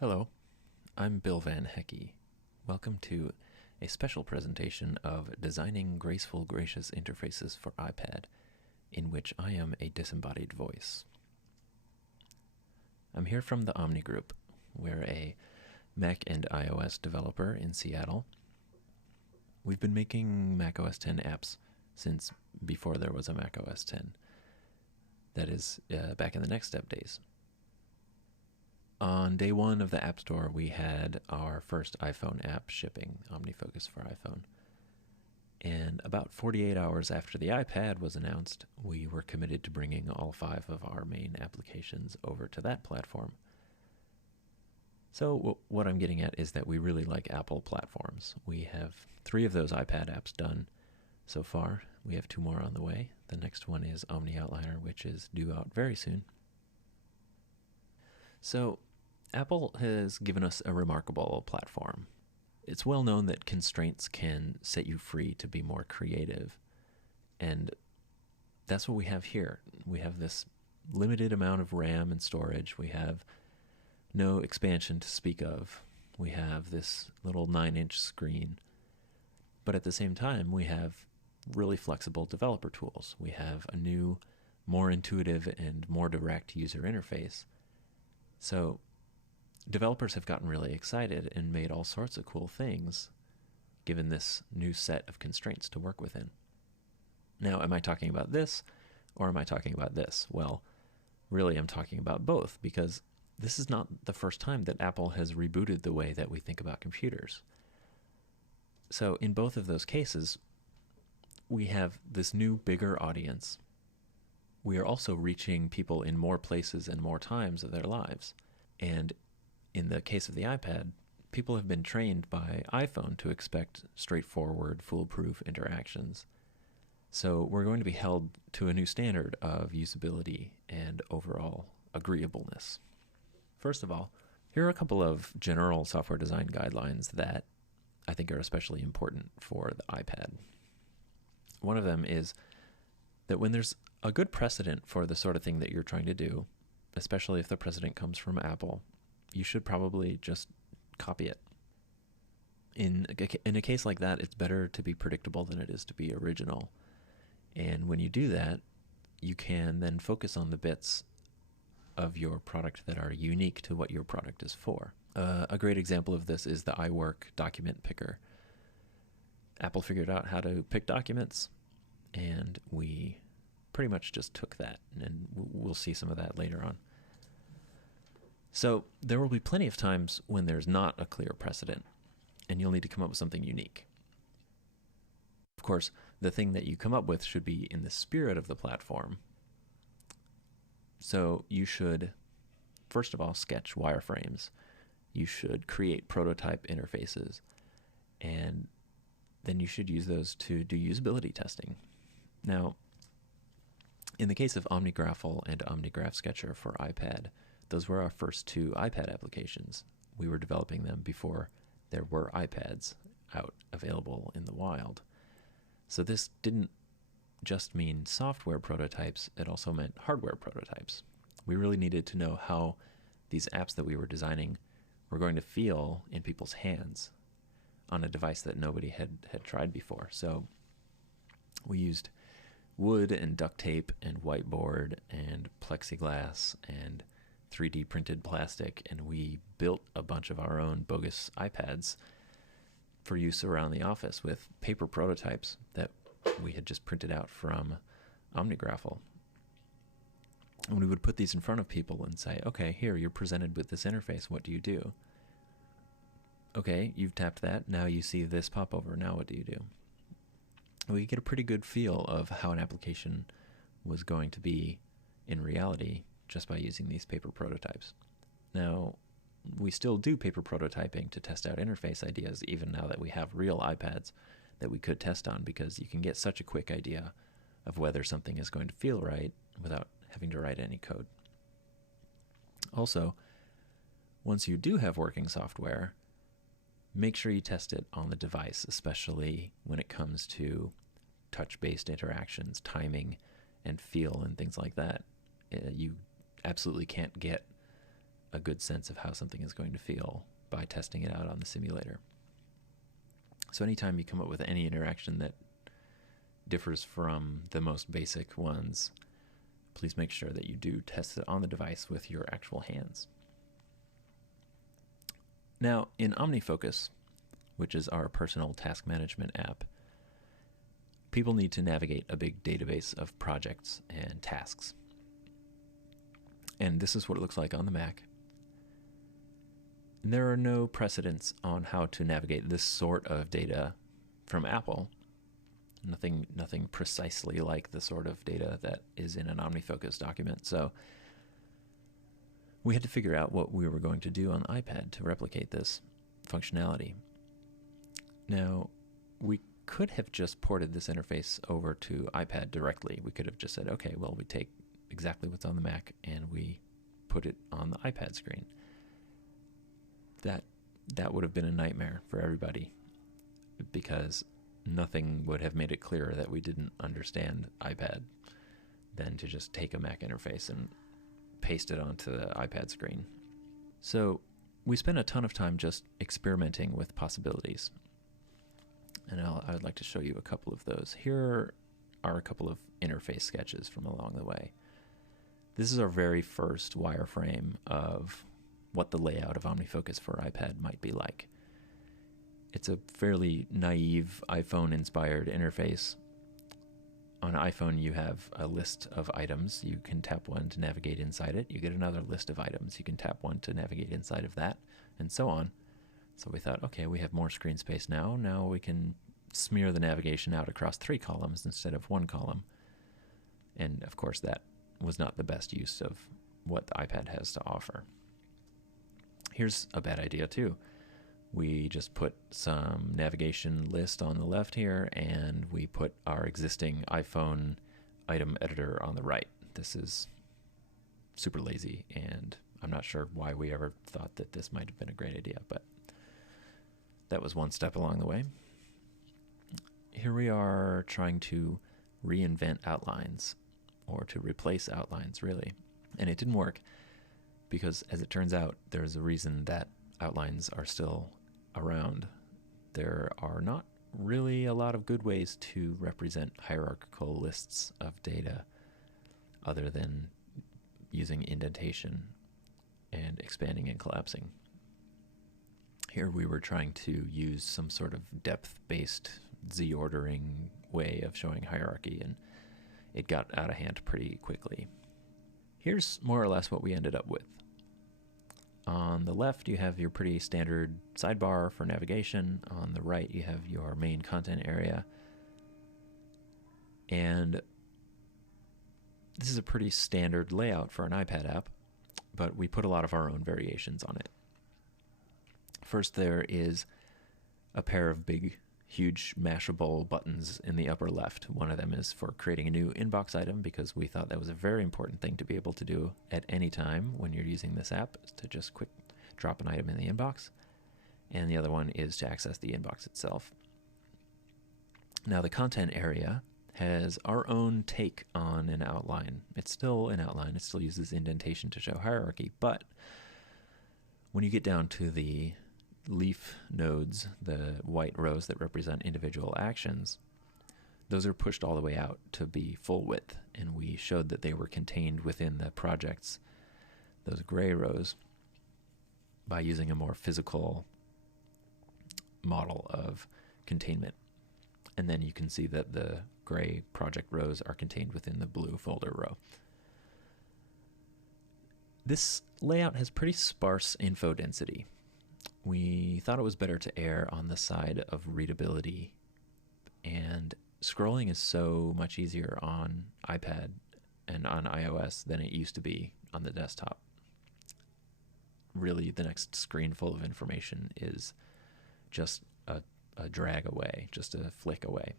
Hello, I'm Bill Van Hecke. Welcome to a special presentation of Designing Graceful, Gracious Interfaces for iPad, in which I am a disembodied voice. I'm here from the Omni Group. We're a Mac and iOS developer in Seattle. We've been making macOS 10 apps since before there was a macOS 10. That is, back in the Next Step days. On day one of the App Store, we had our first iPhone app shipping, OmniFocus for iPhone. And about 48 hours after the iPad was announced, we were committed to bringing all 5 of our main applications over to that platform. So what I'm getting at is that we really like Apple platforms. We have 3 of those iPad apps done so far. We have 2 more on the way. The next one is Omni Outliner, which is due out very soon. So Apple has given us a remarkable platform. It's well known that constraints can set you free to be more creative, and that's what we have here. We have this limited amount of RAM and storage. We have no expansion to speak of. We have this little 9-inch screen, but at the same time, we have really flexible developer tools. We have a new, more intuitive and more direct user interface. So developers have gotten really excited and made all sorts of cool things given this new set of constraints to work within. Now, am I talking about this or am I talking about this? Well, really I'm talking about both, because this is not the first time that Apple has rebooted the way that we think about computers. So in both of those cases, we have this new, bigger audience. We are also reaching people in more places and more times of their lives. And in the case of the iPad, people have been trained by iPhone to expect straightforward, foolproof interactions. So we're going to be held to a new standard of usability and overall agreeableness. First of all, here are a couple of general software design guidelines that I think are especially important for the iPad. One of them is that when there's a good precedent for the sort of thing that you're trying to do, especially if the precedent comes from Apple, you should probably just copy it. In a case like that, it's better to be predictable than it is to be original. And when you do that, you can then focus on the bits of your product that are unique to what your product is for. A great example of this is the iWork document picker. Apple figured out how to pick documents, and we pretty much just took that, and we'll see some of that later on. So there will be plenty of times when there's not a clear precedent, and you'll need to come up with something unique. Of course, the thing that you come up with should be in the spirit of the platform. So you should, first of all, sketch wireframes. You should create prototype interfaces, and then you should use those to do usability testing. Now, in the case of OmniGraffle and OmniGraph Sketcher for iPad, those were our first 2 iPad applications. We were developing them before there were iPads out available in the wild. So this didn't just mean software prototypes, it also meant hardware prototypes. We really needed to know how these apps that we were designing were going to feel in people's hands on a device that nobody had tried before. So we used wood and duct tape and whiteboard and plexiglass and 3D printed plastic, and we built a bunch of our own bogus iPads for use around the office with paper prototypes that we had just printed out from OmniGraffle. And we would put these in front of people and say, okay, here, you're presented with this interface. What do you do? Okay, you've tapped that. Now you see this pop over. Now what do you do? We get a pretty good feel of how an application was going to be in reality just by using these paper prototypes. Now, we still do paper prototyping to test out interface ideas, even now that we have real iPads that we could test on, because you can get such a quick idea of whether something is going to feel right without having to write any code. Also, once you do have working software, make sure you test it on the device, especially when it comes to touch-based interactions, timing, and feel, and things like that. You absolutely can't get a good sense of how something is going to feel by testing it out on the simulator. So anytime you come up with any interaction that differs from the most basic ones, please make sure that you do test it on the device with your actual hands. Now, in OmniFocus, which is our personal task management app, people need to navigate a big database of projects and tasks. And this is what it looks like on the Mac. And there are no precedents on how to navigate this sort of data from Apple. Nothing precisely like the sort of data that is in an OmniFocus document. So we had to figure out what we were going to do on the iPad to replicate this functionality. Now, we could have just ported this interface over to iPad directly. We could have just said, okay, well, we take exactly what's on the Mac and we put it on the iPad screen. That would have been a nightmare for everybody, because nothing would have made it clearer that we didn't understand iPad than to just take a Mac interface and paste it onto the iPad screen. So we spent a ton of time just experimenting with possibilities. And I'd like to show you a couple of those. Here are a couple of interface sketches from along the way. This is our very first wireframe of what the layout of OmniFocus for iPad might be like. It's a fairly naive iPhone-inspired interface. On iPhone, you have a list of items. You can tap one to navigate inside it. You get another list of items. You can tap one to navigate inside of that, and so on. So we thought, okay, we have more screen space now. Now we can smear the navigation out across 3 columns instead of 1 column. And of course, that was not the best use of what the iPad has to offer. Here's a bad idea too. We just put some navigation list on the left here, and we put our existing iPhone item editor on the right. This is super lazy, and I'm not sure why we ever thought that this might have been a great idea, but that was one step along the way. Here we are trying to reinvent outlines, or to replace outlines, really. And it didn't work, because as it turns out, there's a reason that outlines are still around. There are not really a lot of good ways to represent hierarchical lists of data other than using indentation and expanding and collapsing. Here we were trying to use some sort of depth-based Z-ordering way of showing hierarchy, and it got out of hand pretty quickly. Here's more or less what we ended up with. On the left, you have your pretty standard sidebar for navigation. On the right, you have your main content area. And this is a pretty standard layout for an iPad app, but we put a lot of our own variations on it. First, there is a pair of big, huge mashable buttons in the upper left. One of them is for creating a new inbox item, because we thought that was a very important thing to be able to do at any time when you're using this app, is to just quick drop an item in the inbox. And the other one is to access the inbox itself. Now, the content area has our own take on an outline. It's still an outline. It still uses indentation to show hierarchy, but when you get down to the leaf nodes, the white rows that represent individual actions, those are pushed all the way out to be full width, and we showed that they were contained within the projects, those gray rows, by using a more physical model of containment. And then you can see that the gray project rows are contained within the blue folder row. This layout has pretty sparse info density. We thought it was better to err on the side of readability, and scrolling is so much easier on iPad and on iOS than it used to be on the desktop. Really, the next screen full of information is just a drag away, just a flick away.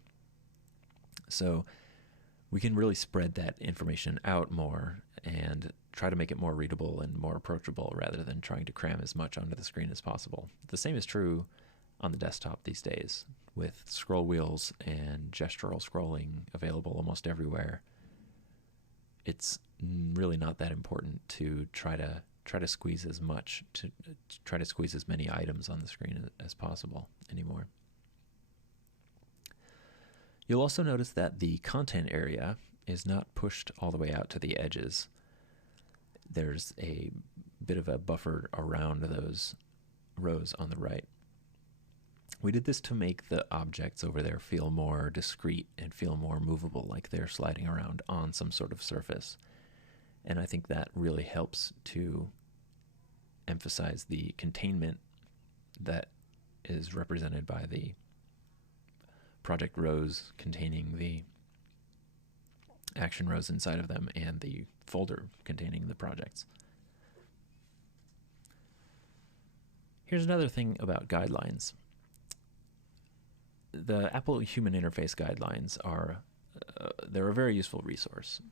So we can really spread that information out more and try to make it more readable and more approachable, rather than trying to cram as much onto the screen as possible. The same is true on the desktop these days, with scroll wheels and gestural scrolling available almost everywhere. It's really not that important to try to try to squeeze as much, to try to squeeze as many items on the screen as possible anymore. You'll also notice that the content area is not pushed all the way out to the edges. There's a bit of a buffer around those rows on the right. We did this to make the objects over there feel more discrete and feel more movable, like they're sliding around on some sort of surface. And I think that really helps to emphasize the containment that is represented by the project rows containing the action rows inside of them and the folder containing the projects. Here's another thing about guidelines. The Apple Human Interface Guidelines are they're a very useful resource,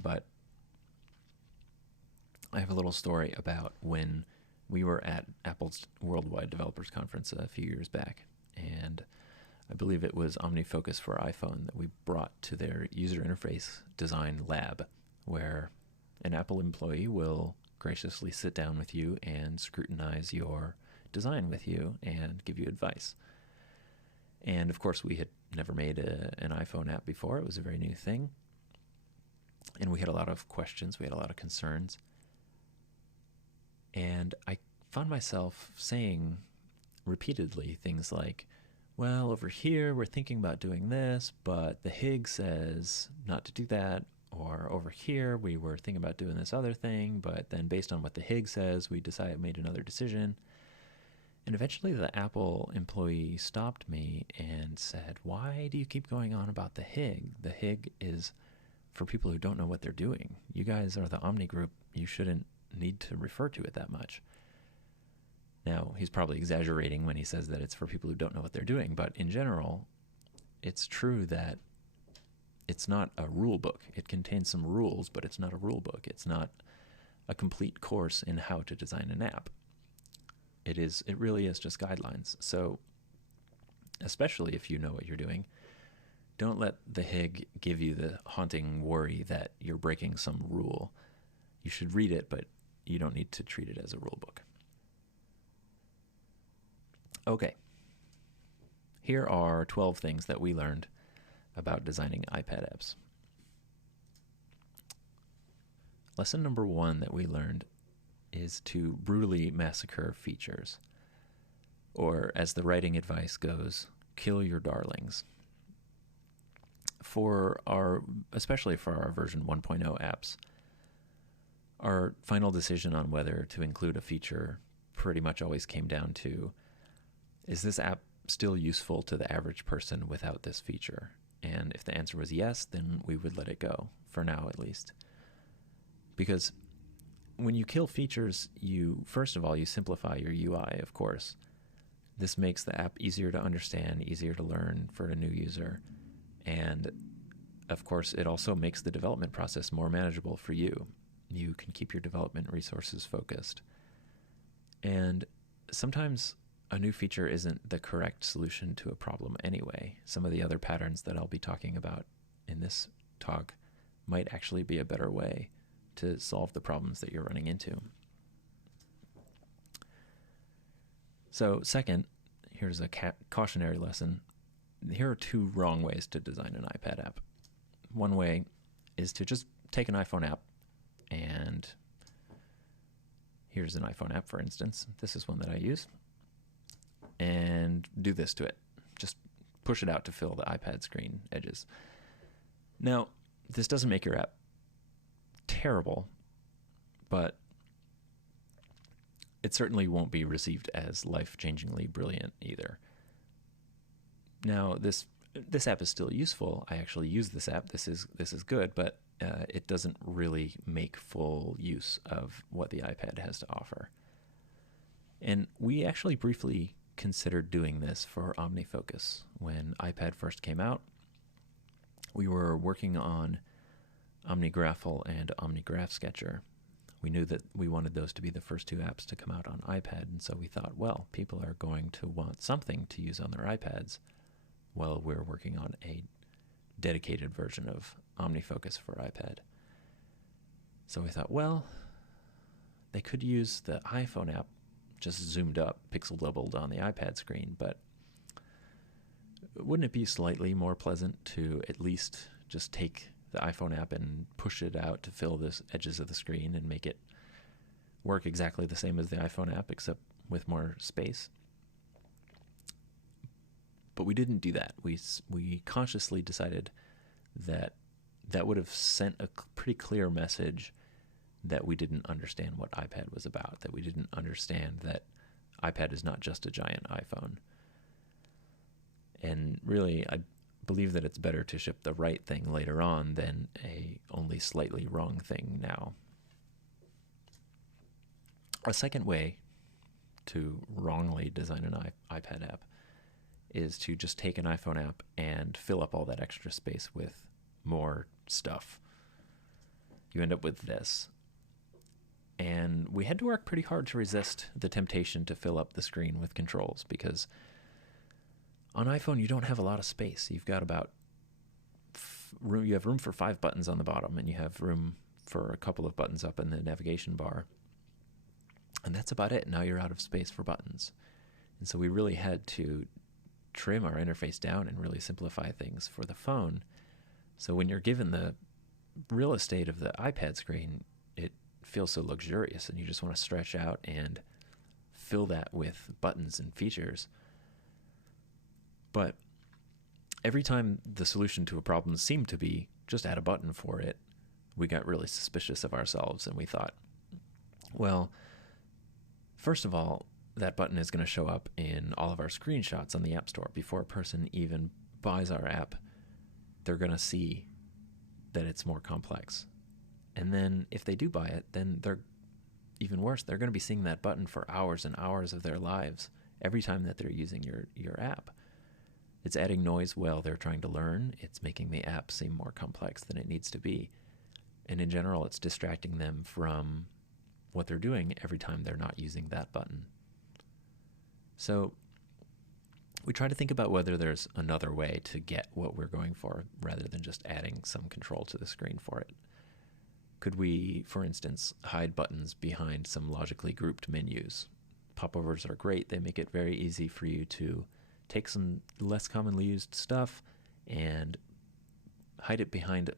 but I have a little story about when we were at Apple's Worldwide Developers Conference a few years back, and I believe it was OmniFocus for iPhone that we brought to their user interface design lab, where an Apple employee will graciously sit down with you and scrutinize your design with you and give you advice. And of course, we had never made an iPhone app before. It was a very new thing. And we had a lot of questions. We had a lot of concerns. And I found myself saying repeatedly things like, well, over here, we're thinking about doing this, but the HIG says not to do that. Or over here, we were thinking about doing this other thing, but then based on what the HIG says, we made another decision. And eventually the Apple employee stopped me and said, why do you keep going on about the HIG? The HIG is for people who don't know what they're doing. You guys are the Omni group. You shouldn't need to refer to it that much. Now, he's probably exaggerating when he says that it's for people who don't know what they're doing, but in general, it's true that it's not a rule book. It contains some rules, but it's not a rule book. It's not a complete course in how to design an app. It really is just guidelines. So, especially if you know what you're doing, don't let the HIG give you the haunting worry that you're breaking some rule. You should read it, but you don't need to treat it as a rule book. Okay. Here are 12 things that we learned about designing iPad apps. Lesson number 1 that we learned is to brutally massacre features. Or, as the writing advice goes, kill your darlings. Especially for our version 1.0 apps, our final decision on whether to include a feature pretty much always came down to, is this app still useful to the average person without this feature? And if the answer was yes, then we would let it go, for now at least. Because when you kill features, first of all, you simplify your UI, of course. This makes the app easier to understand, easier to learn for a new user. And of course, it also makes the development process more manageable for you. You can keep your development resources focused. And sometimes a new feature isn't the correct solution to a problem anyway. Some of the other patterns that I'll be talking about in this talk might actually be a better way to solve the problems that you're running into. So second, here's a cautionary lesson. Here are 2 wrong ways to design an iPad app. One way is to just take an iPhone app, and here's an iPhone app, for instance. This is one that I use. And do this to it. Just push it out to fill the iPad screen edges. Now, this doesn't make your app terrible, but it certainly won't be received as life-changingly brilliant either. Now, this app is still useful. I actually use this app. This is good, but it doesn't really make full use of what the iPad has to offer. And we actually briefly considered doing this for OmniFocus. When iPad first came out, we were working on OmniGraphical and OmniGraph Sketcher. We knew that we wanted those to be the first 2 apps to come out on iPad, and so we thought, well, people are going to want something to use on their iPads while we're working on a dedicated version of OmniFocus for iPad. So we thought, well, they could use the iPhone app just zoomed up, pixel doubled on the iPad screen, but wouldn't it be slightly more pleasant to at least just take the iPhone app and push it out to fill the edges of the screen and make it work exactly the same as the iPhone app, except with more space? But we didn't do that. We consciously decided that that would have sent a pretty clear message that we didn't understand what iPad was about, that we didn't understand that iPad is not just a giant iPhone. And really, I believe that it's better to ship the right thing later on than a only slightly wrong thing now. A second way to wrongly design an iPad app is to just take an iPhone app and fill up all that extra space with more stuff. You end up with this. And we had to work pretty hard to resist the temptation to fill up the screen with controls, because on iPhone, you don't have a lot of space. You've got about you have room for 5 buttons on the bottom, and you have room for a couple of buttons up in the navigation bar. And that's about it. Now you're out of space for buttons. And so we really had to trim our interface down and really simplify things for the phone. So when you're given the real estate of the iPad screen, it feels so luxurious, and you just want to stretch out and fill that with buttons and features. But every time the solution to a problem seemed to be just add a button for it, we got really suspicious of ourselves, and we thought, well, first of all, that button is going to show up in all of our screenshots on the App Store. Before a person even buys our app, they're going to see that it's more complex. And then if they do buy it, then they're even worse. They're going to be seeing that button for hours and hours of their lives every time that they're using your app. It's adding noise while they're trying to learn. It's making the app seem more complex than it needs to be. And in general, it's distracting them from what they're doing every time they're not using that button. So we try to think about whether there's another way to get what we're going for rather than just adding some control to the screen for it. Could we, for instance, hide buttons behind some logically grouped menus? Popovers are great. They make it very easy for you to take some less commonly used stuff and hide it behind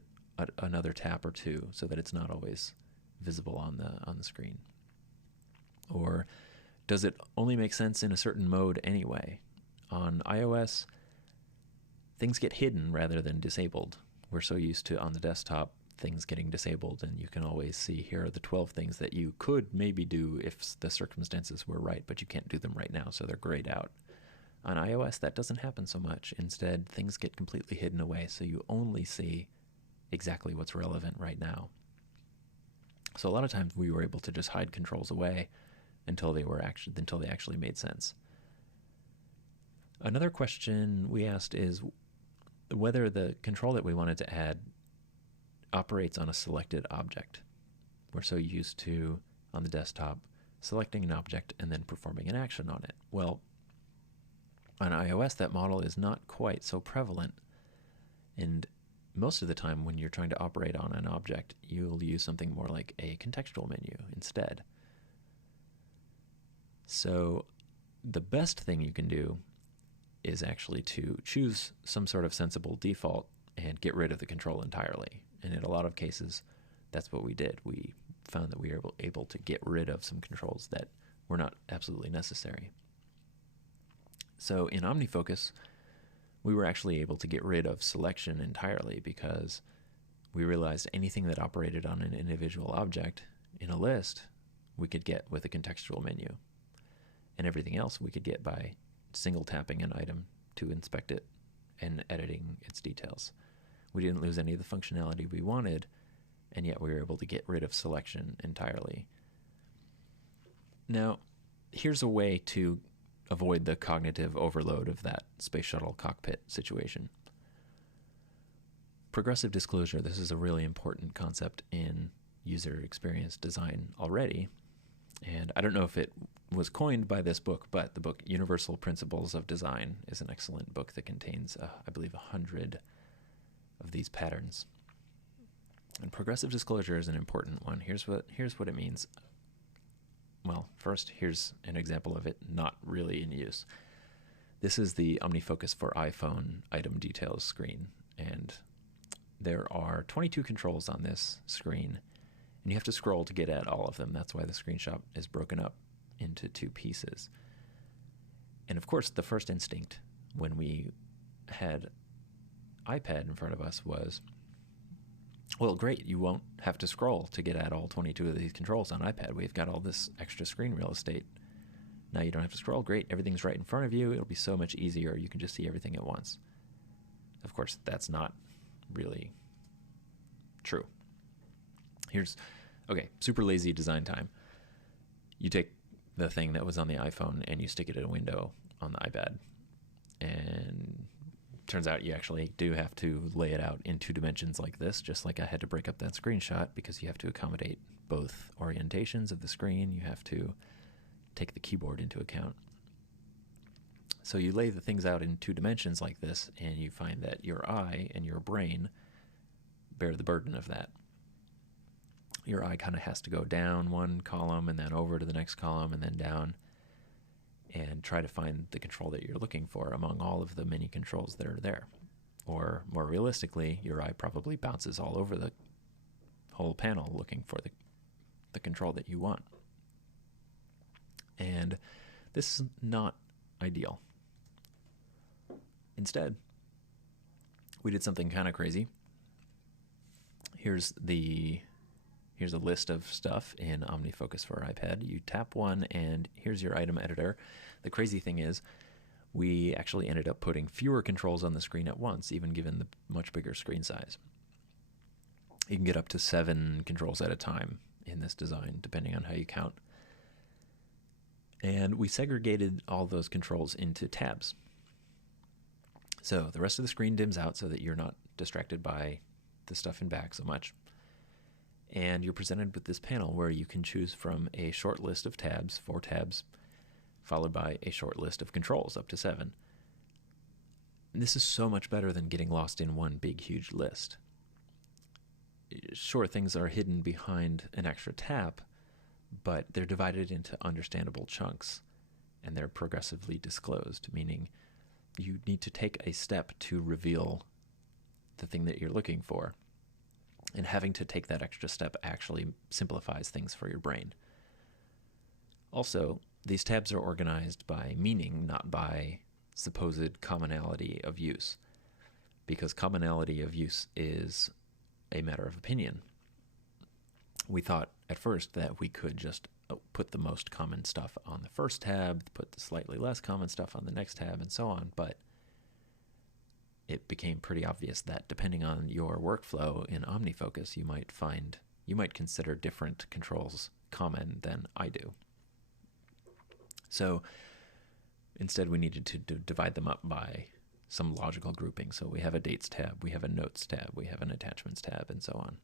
another tab or two so that it's not always visible on the screen. Or does it only make sense in a certain mode anyway? On iOS, things get hidden rather than disabled. We're so used to, on the desktop, things getting disabled, and you can always see, here are the 12 things that you could maybe do if the circumstances were right, but you can't do them right now, so they're grayed out. On iOS, that doesn't happen so much. Instead, things get completely hidden away, so you only see exactly what's relevant right now. So a lot of times we were able to just hide controls away until they actually made sense. Another question we asked is whether the control that we wanted to add operates on a selected object. We're so used to, on the desktop, selecting an object and then performing an action on it. Well, on iOS, that model is not quite so prevalent. And most of the time when you're trying to operate on an object, you'll use something more like a contextual menu instead. So the best thing you can do is actually to choose some sort of sensible default and get rid of the control entirely. And in a lot of cases, that's what we did. We found that we were able to get rid of some controls that were not absolutely necessary. So in OmniFocus, we were actually able to get rid of selection entirely because we realized anything that operated on an individual object in a list, we could get with a contextual menu. And everything else we could get by single tapping an item to inspect it and editing its details. We didn't lose any of the functionality we wanted, and yet we were able to get rid of selection entirely. Now, here's a way to avoid the cognitive overload of that space shuttle cockpit situation. Progressive disclosure. This is a really important concept in user experience design already. And I don't know if it was coined by this book, but the book Universal Principles of Design is an excellent book that contains, I believe, 100 of these patterns. And progressive disclosure is an important one. Here's what it means. Well, first, here's an example of it not really in use. This is the OmniFocus for iPhone item details screen, and there are 22 controls on this screen, and you have to scroll to get at all of them. That's why the screenshot is broken up into two pieces. And of course, the first instinct when we had iPad in front of us was, well, great, you won't have to scroll to get at all 22 of these controls on iPad. We've got all this extra screen real estate. Now you don't have to scroll. Great, everything's right in front of you. It'll be so much easier. You can just see everything at once. Of course, that's not really true. Okay, super lazy design time. You take the thing that was on the iPhone and you stick it in a window on the iPad. And turns out you actually do have to lay it out in 2 dimensions like this, just like I had to break up that screenshot, because you have to accommodate both orientations of the screen. You have to take the keyboard into account. So you lay the things out in 2 dimensions like this, and you find that your eye and your brain bear the burden of that. Your eye kind of has to go down one column and then over to the next column and then down, and try to find the control that you're looking for among all of the many controls that are there. Or more realistically, your eye probably bounces all over the whole panel looking for the control that you want. And this is not ideal. Instead, we did something kind of crazy. Here's a list of stuff in OmniFocus for iPad. You tap one, and here's your item editor. The crazy thing is, we actually ended up putting fewer controls on the screen at once, even given the much bigger screen size. You can get up to 7 controls at a time in this design, depending on how you count. And we segregated all those controls into tabs. So the rest of the screen dims out so that you're not distracted by the stuff in back so much. And you're presented with this panel where you can choose from a short list of tabs, 4 tabs, followed by a short list of controls, up to 7. And this is so much better than getting lost in one big, huge list. Sure, things are hidden behind an extra tab, but they're divided into understandable chunks, and they're progressively disclosed, meaning you need to take a step to reveal the thing that you're looking for. And having to take that extra step actually simplifies things for your brain. Also, these tabs are organized by meaning, not by supposed commonality of use, because commonality of use is a matter of opinion. We thought at first that we could just put the most common stuff on the first tab, put the slightly less common stuff on the next tab, and so on, but it became pretty obvious that depending on your workflow in OmniFocus, you might consider different controls common than I do. So instead, we needed to divide them up by some logical grouping. So we have a dates tab, we have a notes tab, we have an attachments tab, and so on.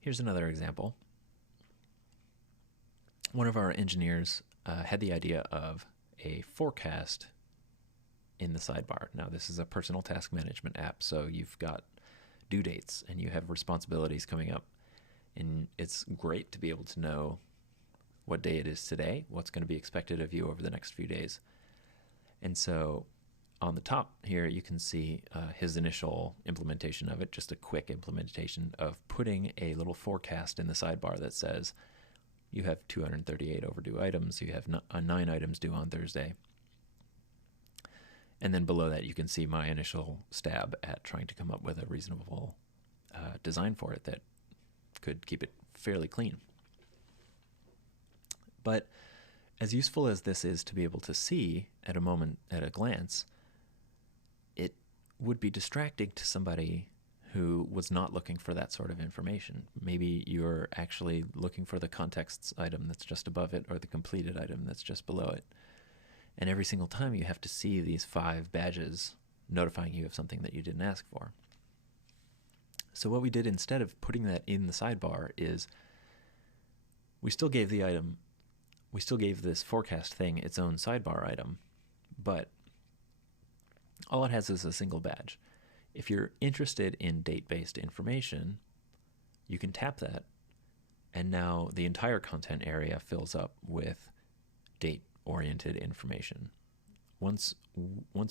Here's another example. One of our engineers had the idea of a forecast in the sidebar. Now, this is a personal task management app, so you've got due dates and you have responsibilities coming up, and it's great to be able to know what day it is today, what's going to be expected of you over the next few days. And so on the top here, you can see his initial implementation of it, just a quick implementation of putting a little forecast in the sidebar that says, you have 238 overdue items. You have 9 items due on Thursday. And then below that, you can see my initial stab at trying to come up with a reasonable design for it that could keep it fairly clean. But as useful as this is to be able to see at a glance, it would be distracting to somebody who was not looking for that sort of information. Maybe you're actually looking for the contexts item that's just above it or the completed item that's just below it. And every single time you have to see these 5 badges notifying you of something that you didn't ask for. So what we did instead of putting that in the sidebar is we still gave this forecast thing its own sidebar item, but all it has is a single badge. If you're interested in date-based information, you can tap that, And now the entire content area fills up with date-oriented information. Once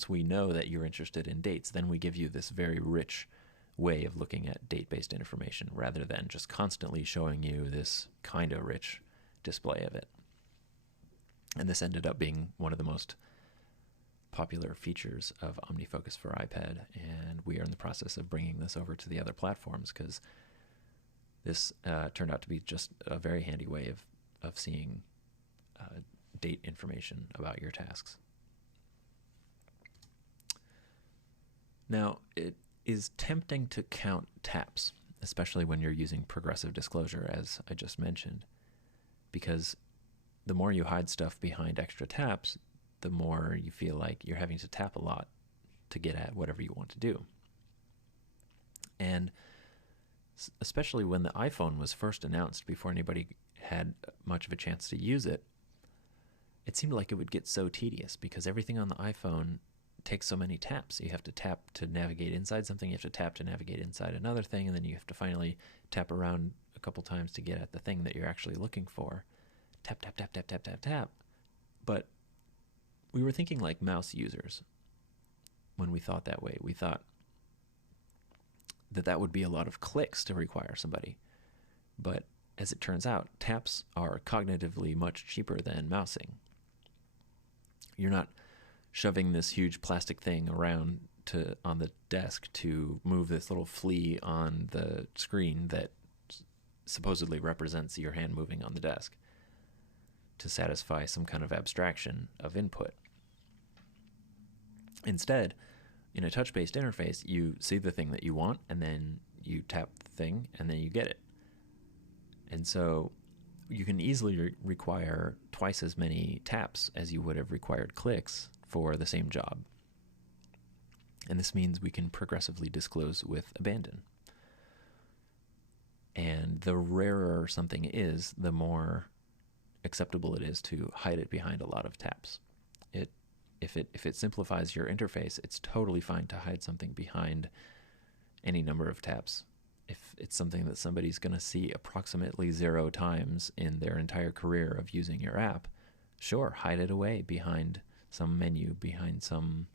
we know that you're interested in dates, then we give you this very rich way of looking at date-based information rather than just constantly showing you this kind of rich display of it. And this ended up being one of the most popular features of OmniFocus for iPad, and we are in the process of bringing this over to the other platforms because this turned out to be just a very handy way of seeing date information about your tasks. Now, it is tempting to count taps, especially when you're using progressive disclosure, as I just mentioned, because the more you hide stuff behind extra taps, the more you feel like you're having to tap a lot to get at whatever you want to do. And especially when the iPhone was first announced, before anybody had much of a chance to use it, it seemed like it would get so tedious because everything on the iPhone takes so many taps. You have to tap to navigate inside something, you have to tap to navigate inside another thing, and then you have to finally tap around a couple times to get at the thing that you're actually looking for. Tap, tap, tap, tap, tap, tap, tap. But we were thinking like mouse users when we thought that way. We thought that would be a lot of clicks to require somebody. But as it turns out, taps are cognitively much cheaper than mousing. You're not shoving this huge plastic thing around on the desk to move this little flea on the screen that supposedly represents your hand moving on the desk to satisfy some kind of abstraction of input. Instead, in a touch-based interface, you see the thing that you want, and then you tap the thing, and then you get it. And so you can easily require twice as many taps as you would have required clicks for the same job. And this means we can progressively disclose with abandon. And the rarer something is, the more acceptable it is to hide it behind a lot of taps. If it simplifies your interface, it's totally fine to hide something behind any number of taps. If it's something that somebody's going to see approximately 0 times in their entire career of using your app, sure, hide it away behind some menu, behind some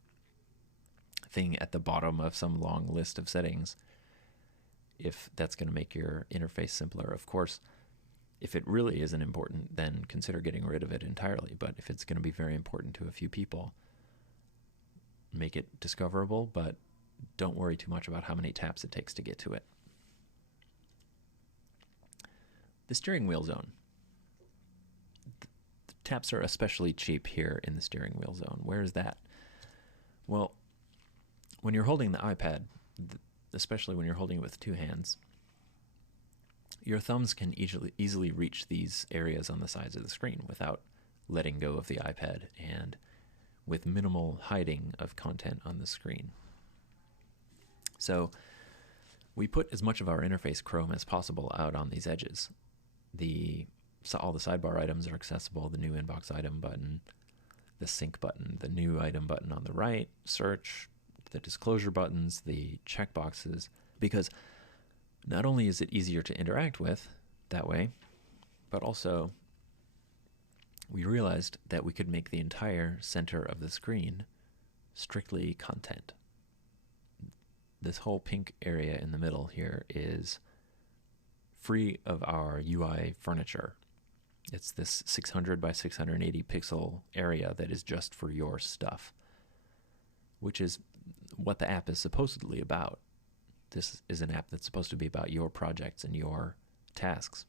thing at the bottom of some long list of settings, if that's going to make your interface simpler. Of course, if it really isn't important, then consider getting rid of it entirely. But if it's going to be very important to a few people, make it discoverable, but don't worry too much about how many taps it takes to get to it. The steering wheel zone. The taps are especially cheap here in the steering wheel zone. Where is that? Well, when you're holding the iPad, especially when you're holding it with 2 hands, your thumbs can easily reach these areas on the sides of the screen without letting go of the iPad and with minimal hiding of content on the screen. So we put as much of our interface Chrome as possible out on these edges. All the sidebar items are accessible, the new inbox item button, the sync button, the new item button on the right, search, the disclosure buttons, the checkboxes, because not only is it easier to interact with that way, but also we realized that we could make the entire center of the screen strictly content. This whole pink area in the middle here is free of our UI furniture. It's this 600 by 680 pixel area that is just for your stuff, which is what the app is supposedly about. This is an app that's supposed to be about your projects and your tasks.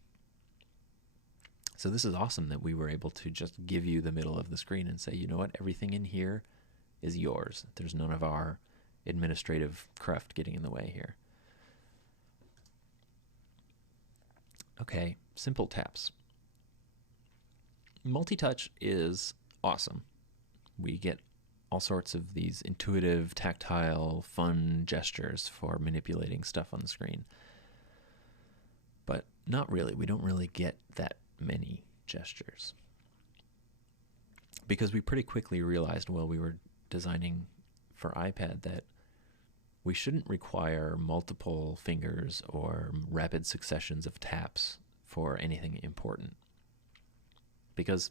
So this is awesome that we were able to just give you the middle of the screen and say, you know what, everything in here is yours. There's none of our administrative cruft getting in the way here. Okay, simple taps. Multi-touch is awesome. We get all sorts of these intuitive, tactile, fun gestures for manipulating stuff on the screen. But not really. We don't really get that many gestures. Because we pretty quickly realized while we were designing for iPad that we shouldn't require multiple fingers or rapid successions of taps for anything important, because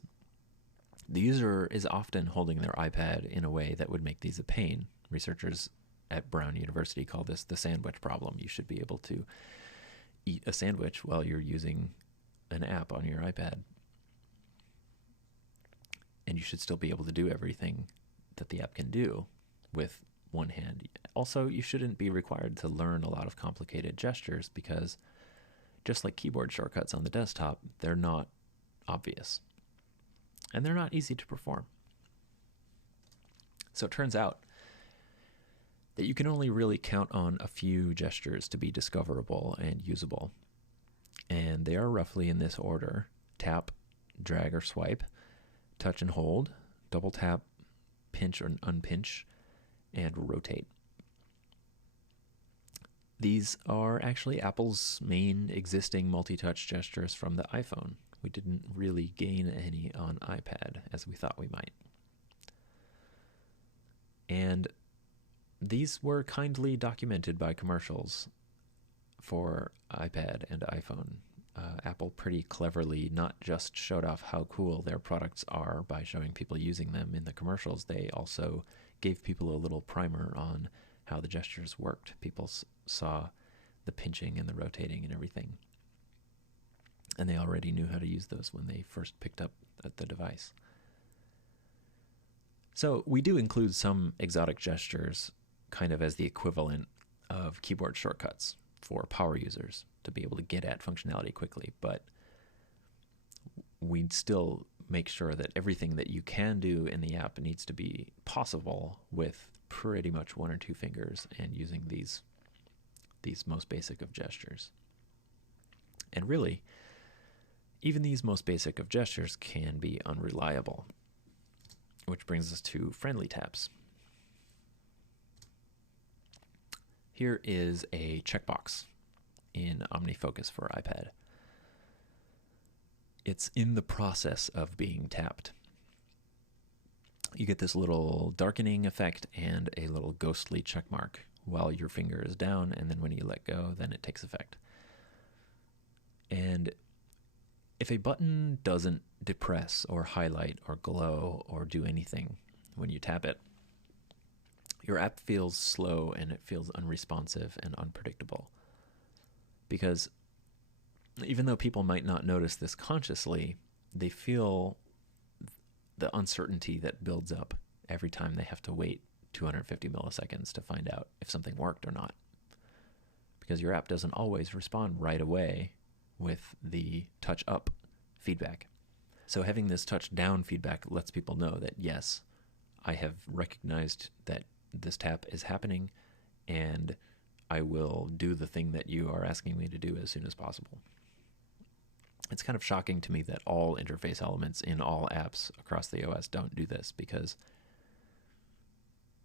the user is often holding their iPad in a way that would make these a pain. Researchers at Brown University call this the sandwich problem. You should be able to eat a sandwich while you're using an app on your iPad. And you should still be able to do everything that the app can do with one hand. Also, you shouldn't be required to learn a lot of complicated gestures, because just like keyboard shortcuts on the desktop, they're not obvious. And they're not easy to perform. So it turns out that you can only really count on a few gestures to be discoverable and usable. And they are roughly in this order: tap, drag or swipe, touch and hold, double tap, pinch or unpinch, and rotate. These are actually Apple's main existing multi-touch gestures from the iPhone. We didn't really gain any on iPad as we thought we might. And these were kindly documented by commercials for iPad and iPhone. Apple pretty cleverly not just showed off how cool their products are by showing people using them in the commercials, they also gave people a little primer on how the gestures worked. People saw the pinching and the rotating and everything, and they already knew how to use those when they first picked up the device. So we do include some exotic gestures kind of as the equivalent of keyboard shortcuts for power users to be able to get at functionality quickly, but we'd still make sure that everything that you can do in the app needs to be possible with pretty much one or two fingers and using these most basic of gestures. And really, even these most basic of gestures can be unreliable, which brings us to friendly taps. Here is a checkbox in OmniFocus for iPad. It's in the process of being tapped. You get this little darkening effect and a little ghostly check mark while your finger is down, and then when you let go, then it takes effect. And if a button doesn't depress or highlight or glow or do anything when you tap it, your app feels slow and it feels unresponsive and unpredictable. Because even though people might not notice this consciously, they feel the uncertainty that builds up every time they have to wait 250 milliseconds to find out if something worked or not. Because your app doesn't always respond right away with the touch up feedback. So having this touch down feedback lets people know that, yes, I have recognized that this tap is happening, and I will do the thing that you are asking me to do as soon as possible. It's kind of shocking to me that all interface elements in all apps across the OS don't do this, because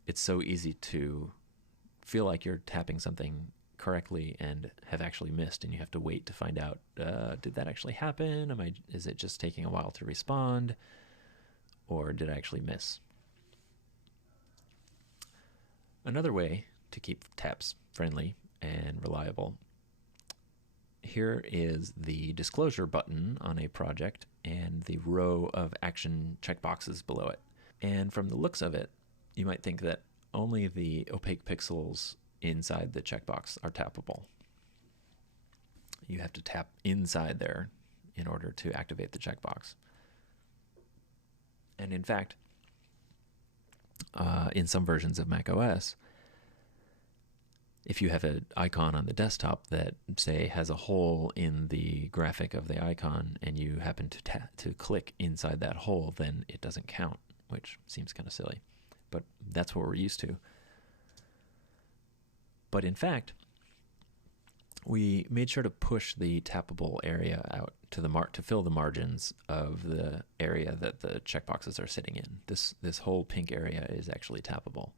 it's so easy to feel like you're tapping something correctly and have actually missed, and you have to wait to find out, did that actually happen? Is it just taking a while to respond, or did I actually miss? Another way to keep taps friendly and reliable, here is the disclosure button on a project and the row of action checkboxes below it. And from the looks of it, you might think that only the opaque pixels inside the checkbox are tappable. You have to tap inside there in order to activate the checkbox. And in fact, in some versions of macOS, if you have an icon on the desktop that, say, has a hole in the graphic of the icon and you happen to click inside that hole, then it doesn't count, which seems kind of silly. But that's what we're used to. But in fact, we made sure to push the tappable area out to to fill the margins of the area that the checkboxes are sitting in. This whole pink area is actually tappable.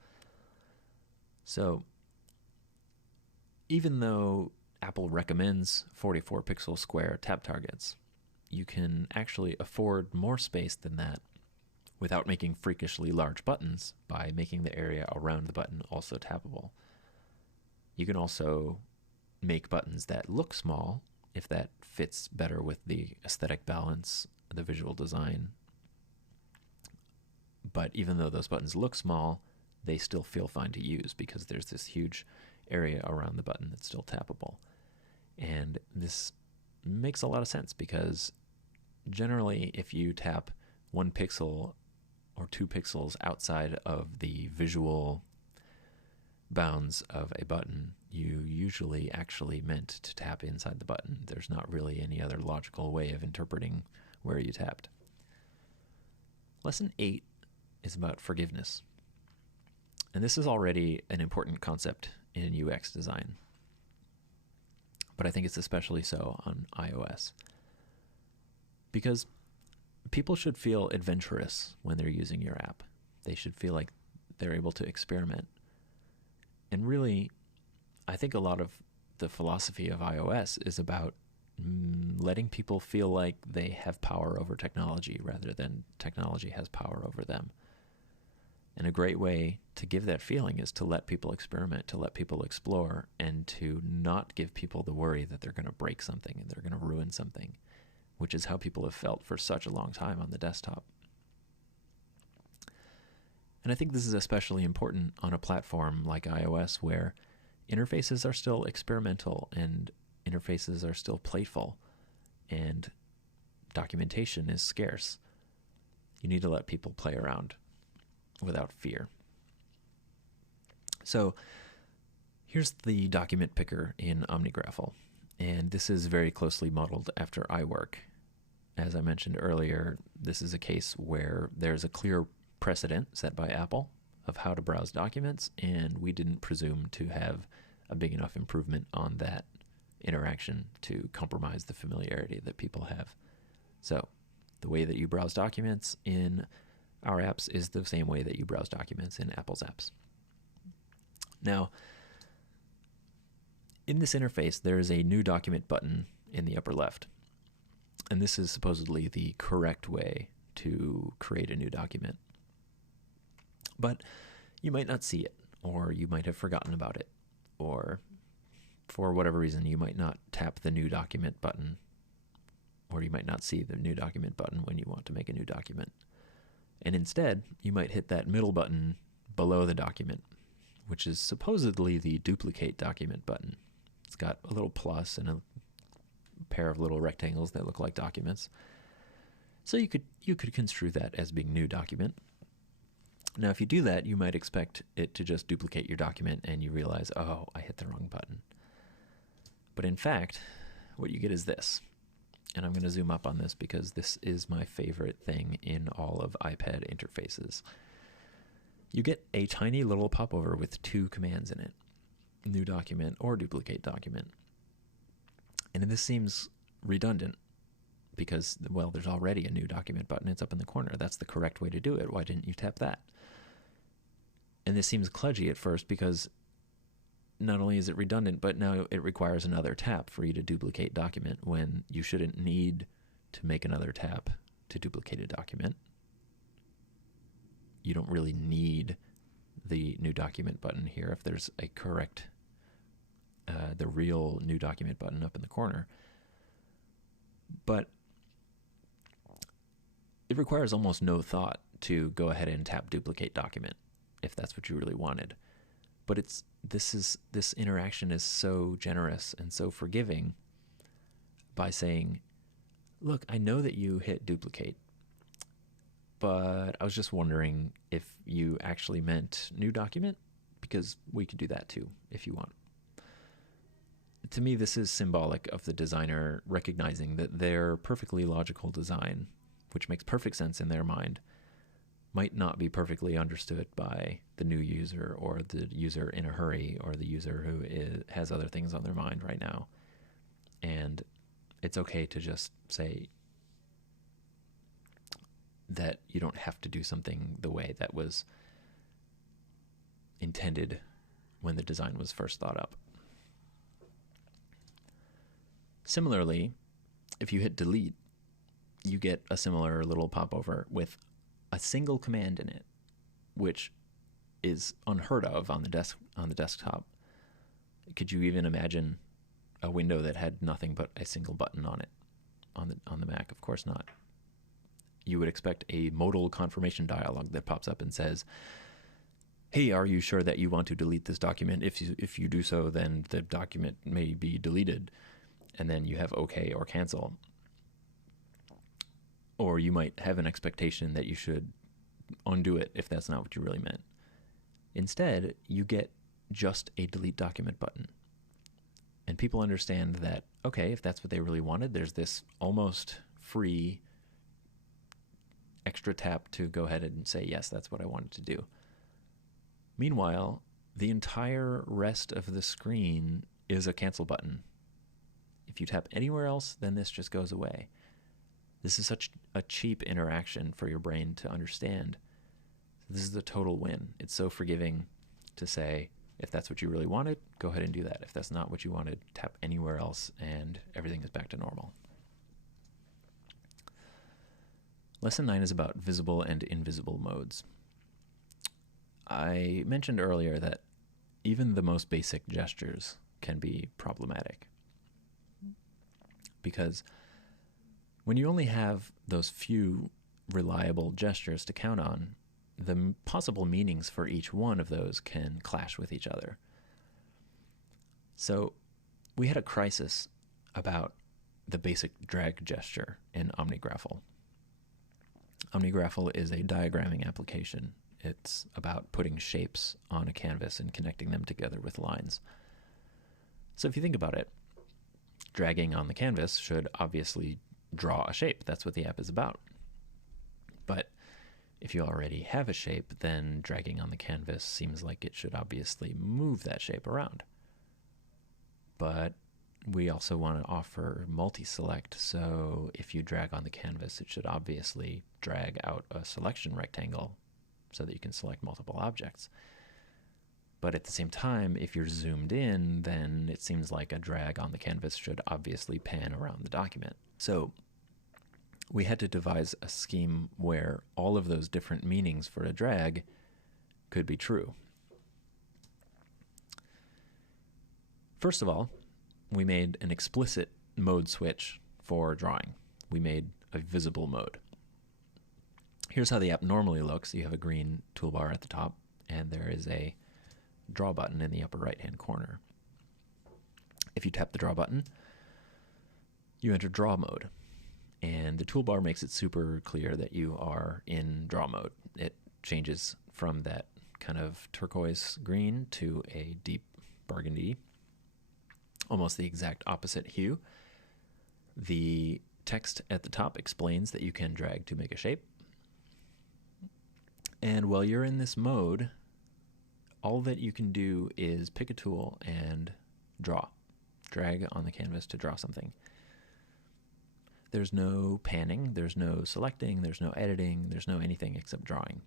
So even though Apple recommends 44 pixel square tap targets, you can actually afford more space than that without making freakishly large buttons by making the area around the button also tappable. You can also make buttons that look small if that fits better with the aesthetic balance, the visual design. But even though those buttons look small, they still feel fine to use because there's this huge area around the button that's still tappable. And this makes a lot of sense because generally if you tap 1 pixel or 2 pixels outside of the visual bounds of a button, you usually actually meant to tap inside the button. There's not really any other logical way of interpreting where you tapped. Lesson 8 is about forgiveness. And this is already an important concept in UX design, but I think it's especially so on iOS. Because people should feel adventurous when they're using your app. They should feel like they're able to experiment. And really, I think a lot of the philosophy of iOS is about letting people feel like they have power over technology rather than technology has power over them. And a great way to give that feeling is to let people experiment, to let people explore, and to not give people the worry that they're going to break something and they're going to ruin something, which is how people have felt for such a long time on the desktop. And I think this is especially important on a platform like iOS, where interfaces are still experimental and interfaces are still playful and documentation is scarce. You need to let people play around without fear. So here's the document picker in OmniGraffle, and this is very closely modeled after iWork. As I mentioned earlier, this is a case where there's a clear precedent set by Apple of how to browse documents, and we didn't presume to have a big enough improvement on that interaction to compromise the familiarity that people have. So the way that you browse documents in our apps is the same way that you browse documents in Apple's apps. Now, in this interface, there is a new document button in the upper left. And this is supposedly the correct way to create a new document. But you might not see it, or you might have forgotten about it, or for whatever reason, you might not tap the new document button, or you might not see the new document button when you want to make a new document. And instead, you might hit that middle button below the document, which is supposedly the duplicate document button. It's got a little plus and a pair of little rectangles that look like documents. So you could construe that as being new document. Now, if you do that, you might expect it to just duplicate your document and you realize, oh, I hit the wrong button. But in fact, what you get is this. And I'm going to zoom up on this because this is my favorite thing in all of iPad interfaces. You get a tiny little popover with 2 commands in it, new document or duplicate document. And this seems redundant because, well, there's already a new document button. It's up in the corner. That's the correct way to do it. Why didn't you tap that? And this seems kludgy at first because not only is it redundant, but now it requires another tap for you to duplicate document when you shouldn't need to make another tap to duplicate a document. You don't really need the new document button here if there's a correct, the real new document button up in the corner. But it requires almost no thought to go ahead and tap duplicate document if that's what you really wanted. But this interaction is so generous and so forgiving by saying, look, I know that you hit duplicate, but I was just wondering if you actually meant new document, because we could do that too if you want. To me, this is symbolic of the designer recognizing that their perfectly logical design, which makes perfect sense in their mind, might not be perfectly understood by the new user or the user in a hurry or the user who has other things on their mind right now. And it's okay to just say that you don't have to do something the way that was intended when the design was first thought up. Similarly, if you hit delete, you get a similar little popover with a single command in it, which is unheard of on the desktop. Could you even imagine a window that had nothing but a single button on it on the Mac? Of course not. You would expect a modal confirmation dialog that pops up and says, hey, are you sure that you want to delete this document? If you do so, then the document may be deleted. And then you have OK or cancel. Or you might have an expectation that you should undo it if that's not what you really meant. Instead, you get just a delete document button. And people understand that, okay, if that's what they really wanted, there's this almost free extra tap to go ahead and say, yes, that's what I wanted to do. Meanwhile, the entire rest of the screen is a cancel button. If you tap anywhere else, then this just goes away. This is such a cheap interaction for your brain to understand. This is a total win. It's so forgiving to say, if that's what you really wanted, go ahead and do that. If that's not what you wanted, tap anywhere else and everything is back to normal. Lesson 9 is about visible and invisible modes. I mentioned earlier that even the most basic gestures can be problematic. Because when you only have those few reliable gestures to count on, the possible meanings for each one of those can clash with each other. So we had a crisis about the basic drag gesture in OmniGraffle. OmniGraffle is a diagramming application. It's about putting shapes on a canvas and connecting them together with lines. So if you think about it, dragging on the canvas should obviously draw a shape. That's what the app is about. But if you already have a shape, then dragging on the canvas seems like it should obviously move that shape around. But we also want to offer multi-select, so if you drag on the canvas, it should obviously drag out a selection rectangle so that you can select multiple objects. But at the same time, if you're zoomed in, then it seems like a drag on the canvas should obviously pan around the document. So we had to devise a scheme where all of those different meanings for a drag could be true. First of all, we made an explicit mode switch for drawing. We made a visible mode. Here's how the app normally looks. You have a green toolbar at the top, and there is a draw button in the upper right-hand corner. If you tap the draw button, you enter draw mode. And the toolbar makes it super clear that you are in draw mode. It changes from that kind of turquoise green to a deep burgundy, almost the exact opposite hue. The text at the top explains that you can drag to make a shape. And while you're in this mode, all that you can do is pick a tool and draw. Drag on the canvas to draw something. There's no panning, there's no selecting, there's no editing, there's no anything except drawing.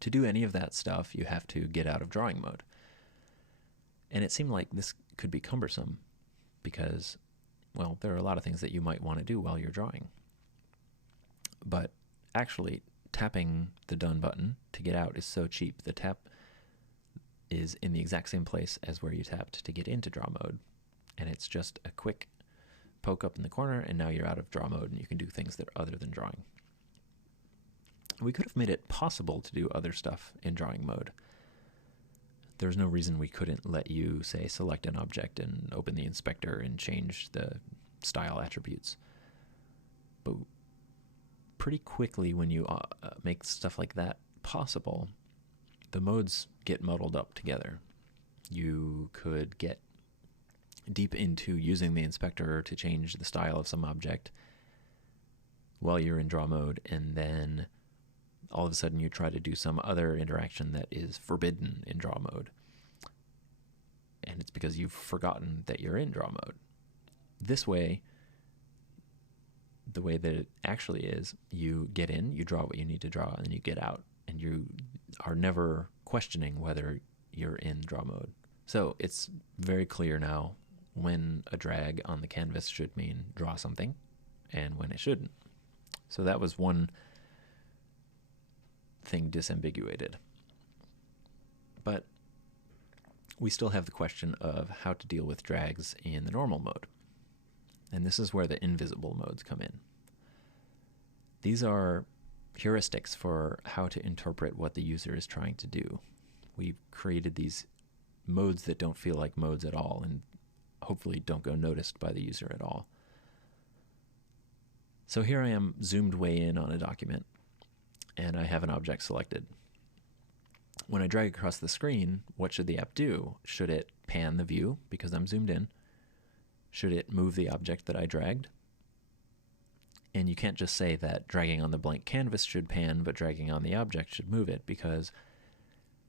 To do any of that stuff, you have to get out of drawing mode. And it seemed like this could be cumbersome because, well, there are a lot of things that you might want to do while you're drawing. But actually, tapping the done button to get out is so cheap. The tap is in the exact same place as where you tapped to get into draw mode. And it's just a quick poke up in the corner, and now you're out of draw mode and you can do things that are other than drawing. We could have made it possible to do other stuff in drawing mode. There's no reason we couldn't let you, say, select an object and open the inspector and change the style attributes. But pretty quickly when you make stuff like that possible, the modes get muddled up together. You could get deep into using the inspector to change the style of some object while you're in draw mode, and then all of a sudden you try to do some other interaction that is forbidden in draw mode. And it's because you've forgotten that you're in draw mode. This way, the way that it actually is, you get in, you draw what you need to draw, and then you get out, and you are never questioning whether you're in draw mode. So it's very clear now when a drag on the canvas should mean draw something and when it shouldn't. So that was one thing disambiguated. But we still have the question of how to deal with drags in the normal mode. And this is where the invisible modes come in. These are heuristics for how to interpret what the user is trying to do. We've created these modes that don't feel like modes at all and hopefully don't go noticed by the user at all. So here I am zoomed way in on a document, and I have an object selected. When I drag across the screen, what should the app do? Should it pan the view because I'm zoomed in? Should it move the object that I dragged? And you can't just say that dragging on the blank canvas should pan, but dragging on the object should move it, because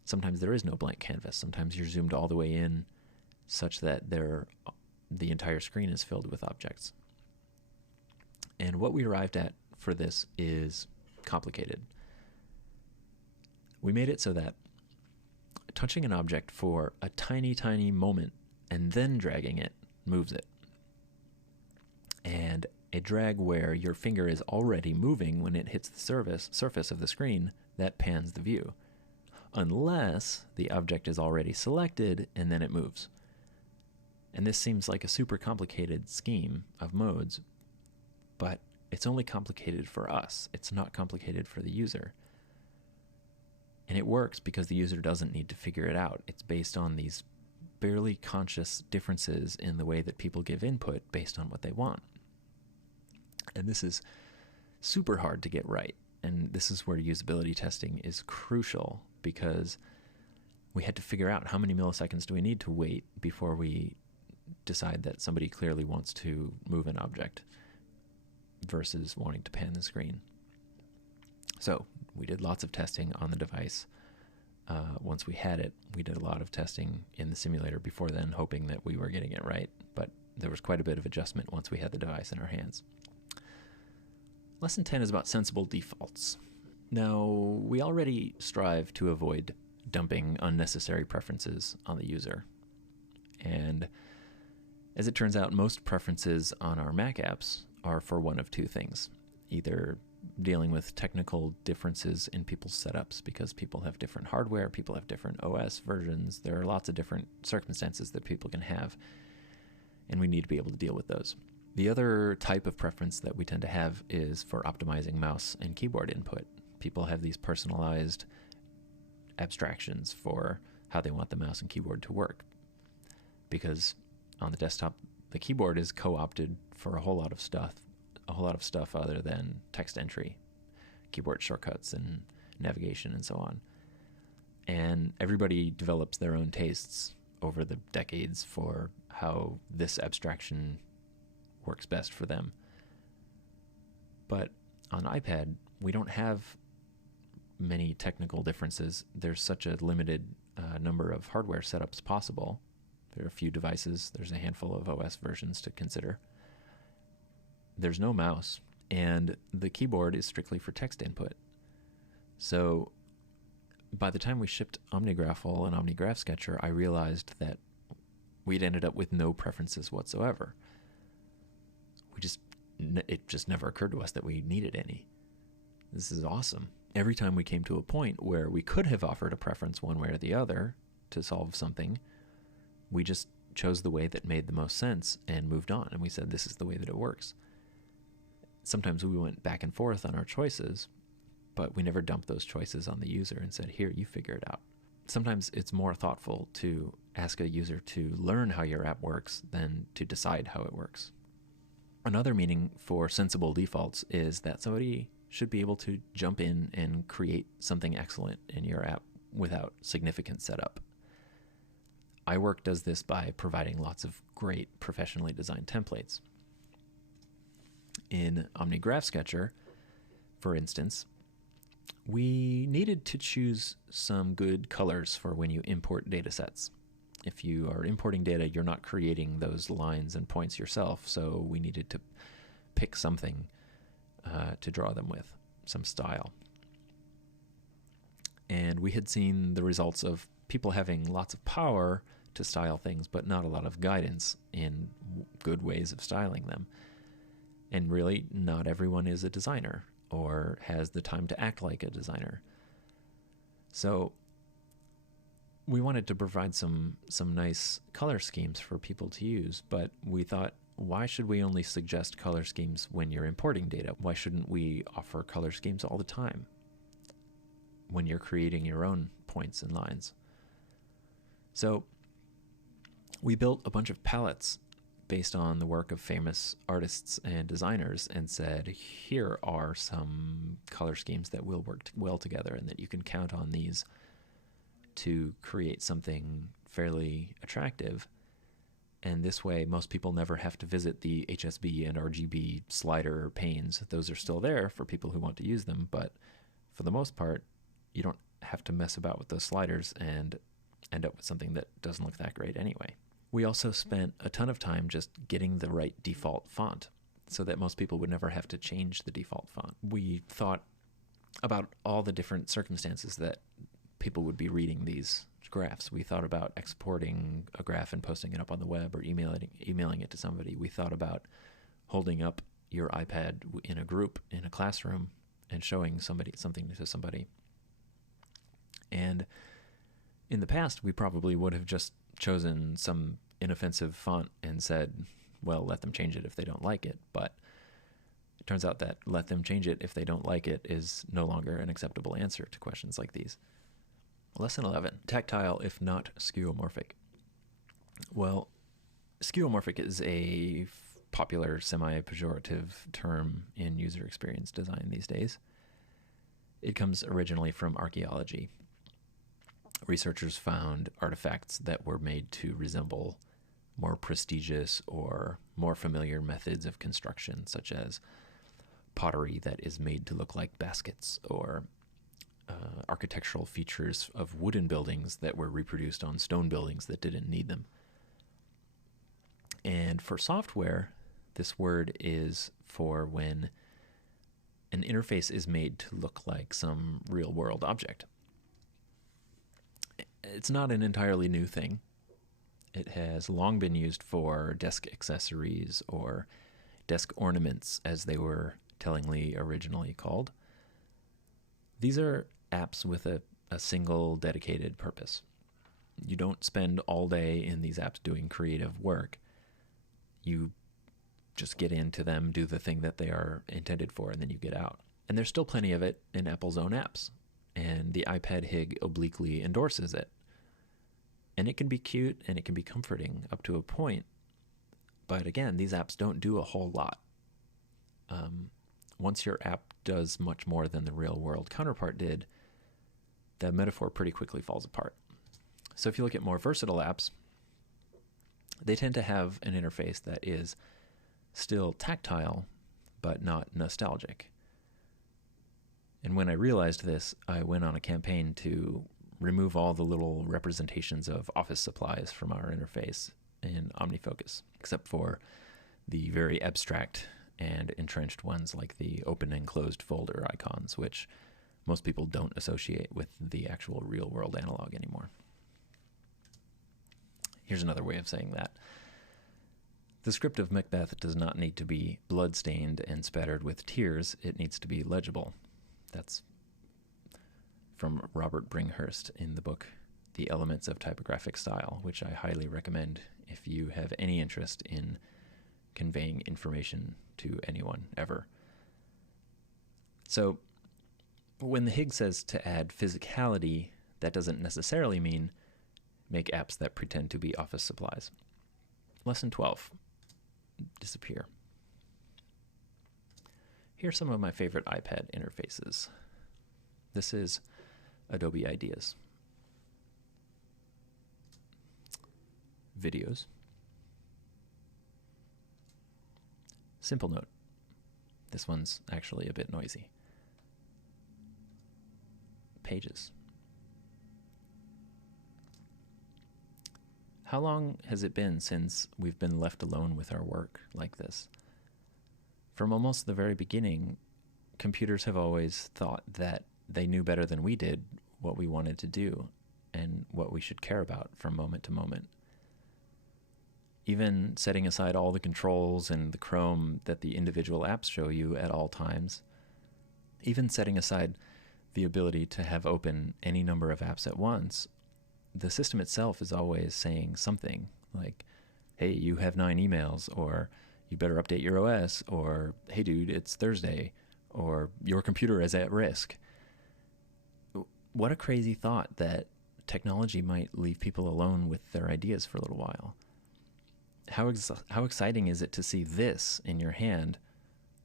sometimes there is no blank canvas. Sometimes you're zoomed all the way in such that the entire screen is filled with objects. And what we arrived at for this is complicated. We made it so that touching an object for a tiny, tiny moment and then dragging it moves it. And a drag where your finger is already moving when it hits the surface of the screen, that pans the view. Unless the object is already selected and then it moves. And this seems like a super complicated scheme of modes, but it's only complicated for us. It's not complicated for the user. And it works because the user doesn't need to figure it out. It's based on these barely conscious differences in the way that people give input based on what they want. And this is super hard to get right. And this is where usability testing is crucial, because we had to figure out how many milliseconds do we need to wait before we decide that somebody clearly wants to move an object versus wanting to pan the screen. So we did lots of testing on the device. Once we had it, we did a lot of testing in the simulator before then, hoping that we were getting it right. But there was quite a bit of adjustment once we had the device in our hands. Lesson 10 is about sensible defaults. Now, we already strive to avoid dumping unnecessary preferences on the user. And as it turns out, most preferences on our Mac apps are for one of two things. Either dealing with technical differences in people's setups, because people have different hardware, people have different OS versions, there are lots of different circumstances that people can have, and we need to be able to deal with those. The other type of preference that we tend to have is for optimizing mouse and keyboard input. People have these personalized abstractions for how they want the mouse and keyboard to work, because on the desktop, the keyboard is co-opted for a whole lot of stuff other than text entry, keyboard shortcuts and navigation and so on. And everybody develops their own tastes over the decades for how this abstraction works best for them. But on iPad, we don't have many technical differences. There's such a limited number of hardware setups possible. There are a few devices. There's a handful of OS versions to consider. There's no mouse, and the keyboard is strictly for text input. So by the time we shipped OmniGraffle and OmniGraph Sketcher, I realized that we'd ended up with no preferences whatsoever. It just never occurred to us that we needed any. This is awesome. Every time we came to a point where we could have offered a preference one way or the other to solve something, we just chose the way that made the most sense and moved on. And we said, this is the way that it works. Sometimes we went back and forth on our choices, but we never dumped those choices on the user and said, here, you figure it out. Sometimes it's more thoughtful to ask a user to learn how your app works than to decide how it works. Another meaning for sensible defaults is that somebody should be able to jump in and create something excellent in your app without significant setup. iWork does this by providing lots of great professionally designed templates. In OmniGraph Sketcher, for instance, we needed to choose some good colors for when you import data sets. If you are importing data, you're not creating those lines and points yourself, so we needed to pick something to draw them with, some style. And we had seen the results of people having lots of power to style things, but not a lot of guidance in good ways of styling them. And really, not everyone is a designer or has the time to act like a designer. So we wanted to provide some nice color schemes for people to use, but we thought why should we only suggest color schemes when you're importing data? Why shouldn't we offer color schemes all the time when you're creating your own points and lines? So we built a bunch of palettes based on the work of famous artists and designers and said, here are some color schemes that will work well together and that you can count on these to create something fairly attractive. And this way, most people never have to visit the HSB and RGB slider panes. Those are still there for people who want to use them, but for the most part, you don't have to mess about with those sliders and end up with something that doesn't look that great anyway. We also spent a ton of time just getting the right default font so that most people would never have to change the default font. We thought about all the different circumstances that people would be reading these graphs. We thought about exporting a graph and posting it up on the web or emailing it to somebody. We thought about holding up your iPad in a group in a classroom and showing something to somebody. And in the past, we probably would have just chosen some inoffensive font and said, well, let them change it if they don't like it. But it turns out that let them change it if they don't like it is no longer an acceptable answer to questions like these. Lesson 11, tactile if not skeuomorphic. Well, skeuomorphic is a popular semi-pejorative term in user experience design these days. It comes originally from archaeology. Researchers found artifacts that were made to resemble more prestigious or more familiar methods of construction, such as pottery that is made to look like baskets, or architectural features of wooden buildings that were reproduced on stone buildings that didn't need them. And for software, this word is for when an interface is made to look like some real-world object. It's not an entirely new thing. It has long been used for desk accessories or desk ornaments, as they were tellingly originally called. These are apps with a single dedicated purpose. You don't spend all day in these apps doing creative work. You just get into them, do the thing that they are intended for, and then you get out. And there's still plenty of it in Apple's own apps, and the iPad Hig obliquely endorses it. And it can be cute and it can be comforting up to a point. But again, these apps don't do a whole lot. Once your app does much more than the real world counterpart did, the metaphor pretty quickly falls apart. So if you look at more versatile apps, they tend to have an interface that is still tactile, but not nostalgic. And when I realized this, I went on a campaign to remove all the little representations of office supplies from our interface in OmniFocus, except for the very abstract and entrenched ones like the open and closed folder icons, which most people don't associate with the actual real-world analog anymore. Here's another way of saying that. The script of Macbeth does not need to be bloodstained and spattered with tears. It needs to be legible. That's from Robert Bringhurst in the book The Elements of Typographic Style, which I highly recommend if you have any interest in conveying information to anyone ever. So when the Hig says to add physicality, that doesn't necessarily mean make apps that pretend to be office supplies. Lesson 12, disappear. Here are some of my favorite iPad interfaces. This is Adobe Ideas. Videos. Simple Note. This one's actually a bit noisy. Pages. How long has it been since we've been left alone with our work like this? From almost the very beginning, computers have always thought that they knew better than we did what we wanted to do and what we should care about from moment to moment. Even setting aside all the controls and the Chrome that the individual apps show you at all times, even setting aside the ability to have open any number of apps at once, the system itself is always saying something like, hey, you have 9 emails, or you better update your OS, or hey dude, it's Thursday, or your computer is at risk. What a crazy thought that technology might leave people alone with their ideas for a little while. How exciting is it to see this in your hand,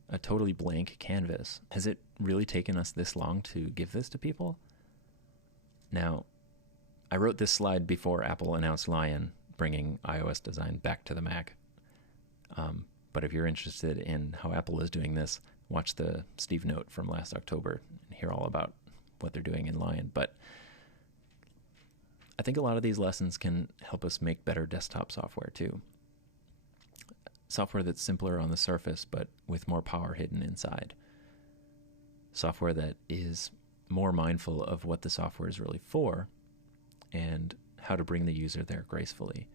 a totally blank canvas? Has it really taken us this long to give this to people? Now, I wrote this slide before Apple announced Lion, bringing iOS design back to the Mac. But if you're interested in how Apple is doing this, watch the Steve Note from last October and hear all about what they're doing in Lion. But I think a lot of these lessons can help us make better desktop software too. Software that's simpler on the surface, but with more power hidden inside. Software that is more mindful of what the software is really for and how to bring the user there gracefully.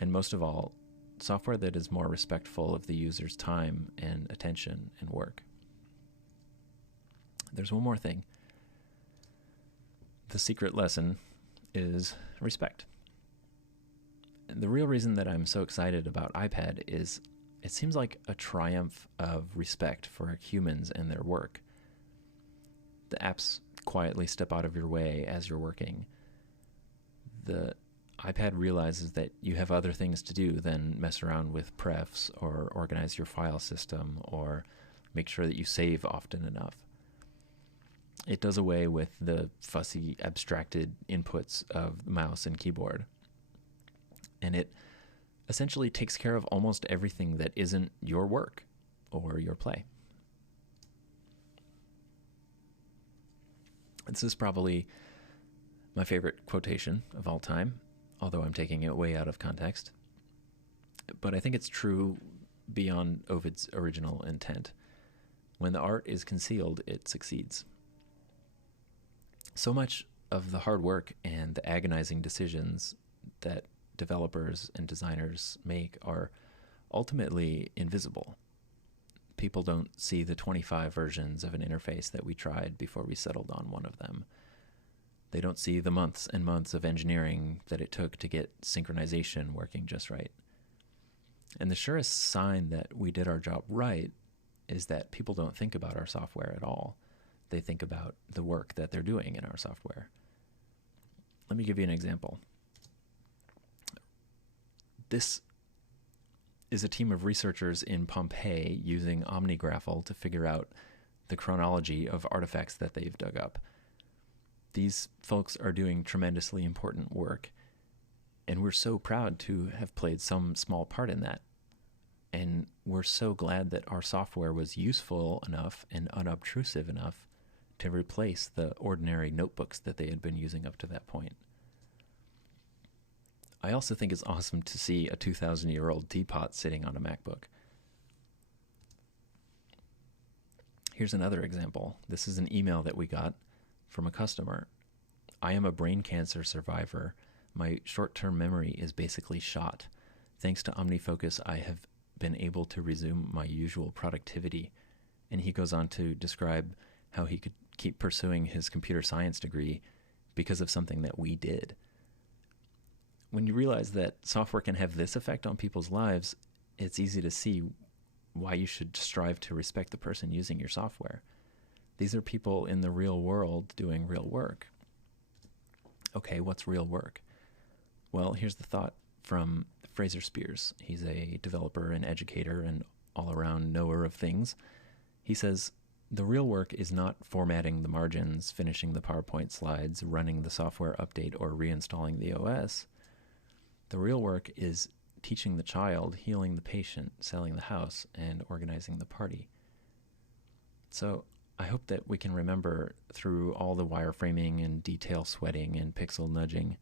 And most of all, software that is more respectful of the user's time and attention and work. There's one more thing. The secret lesson is respect. The real reason that I'm so excited about iPad is it seems like a triumph of respect for humans and their work. The apps quietly step out of your way as you're working. The iPad realizes that you have other things to do than mess around with prefs or organize your file system or make sure that you save often enough. It does away with the fussy, abstracted inputs of the mouse and keyboard. And it essentially takes care of almost everything that isn't your work or your play. This is probably my favorite quotation of all time, although I'm taking it way out of context. But I think it's true beyond Ovid's original intent. When the art is concealed, it succeeds. So much of the hard work and the agonizing decisions that developers and designers make are ultimately invisible. People don't see the 25 versions of an interface that we tried before we settled on one of them. They don't see the months and months of engineering that it took to get synchronization working just right. And the surest sign that we did our job right is that people don't think about our software at all. They think about the work that they're doing in our software. Let me give you an example. This is a team of researchers in Pompeii using OmniGraffle to figure out the chronology of artifacts that they've dug up. These folks are doing tremendously important work, and we're so proud to have played some small part in that. And we're so glad that our software was useful enough and unobtrusive enough to replace the ordinary notebooks that they had been using up to that point. I also think it's awesome to see a 2,000-year-old teapot sitting on a MacBook. Here's another example. This is an email that we got from a customer. I am a brain cancer survivor. My short-term memory is basically shot. Thanks to OmniFocus, I have been able to resume my usual productivity. And he goes on to describe how he could keep pursuing his computer science degree because of something that we did. When you realize that software can have this effect on people's lives, it's easy to see why you should strive to respect the person using your software. These are people in the real world doing real work. Okay, what's real work? Well, here's the thought from Fraser Spears. He's a developer and educator and all-around knower of things. He says, the real work is not formatting the margins, finishing the PowerPoint slides, running the software update, or reinstalling the OS. The real work is teaching the child, healing the patient, selling the house, and organizing the party. So I hope that we can remember through all the wireframing and detail sweating and pixel nudging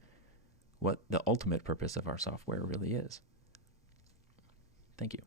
what the ultimate purpose of our software really is. Thank you.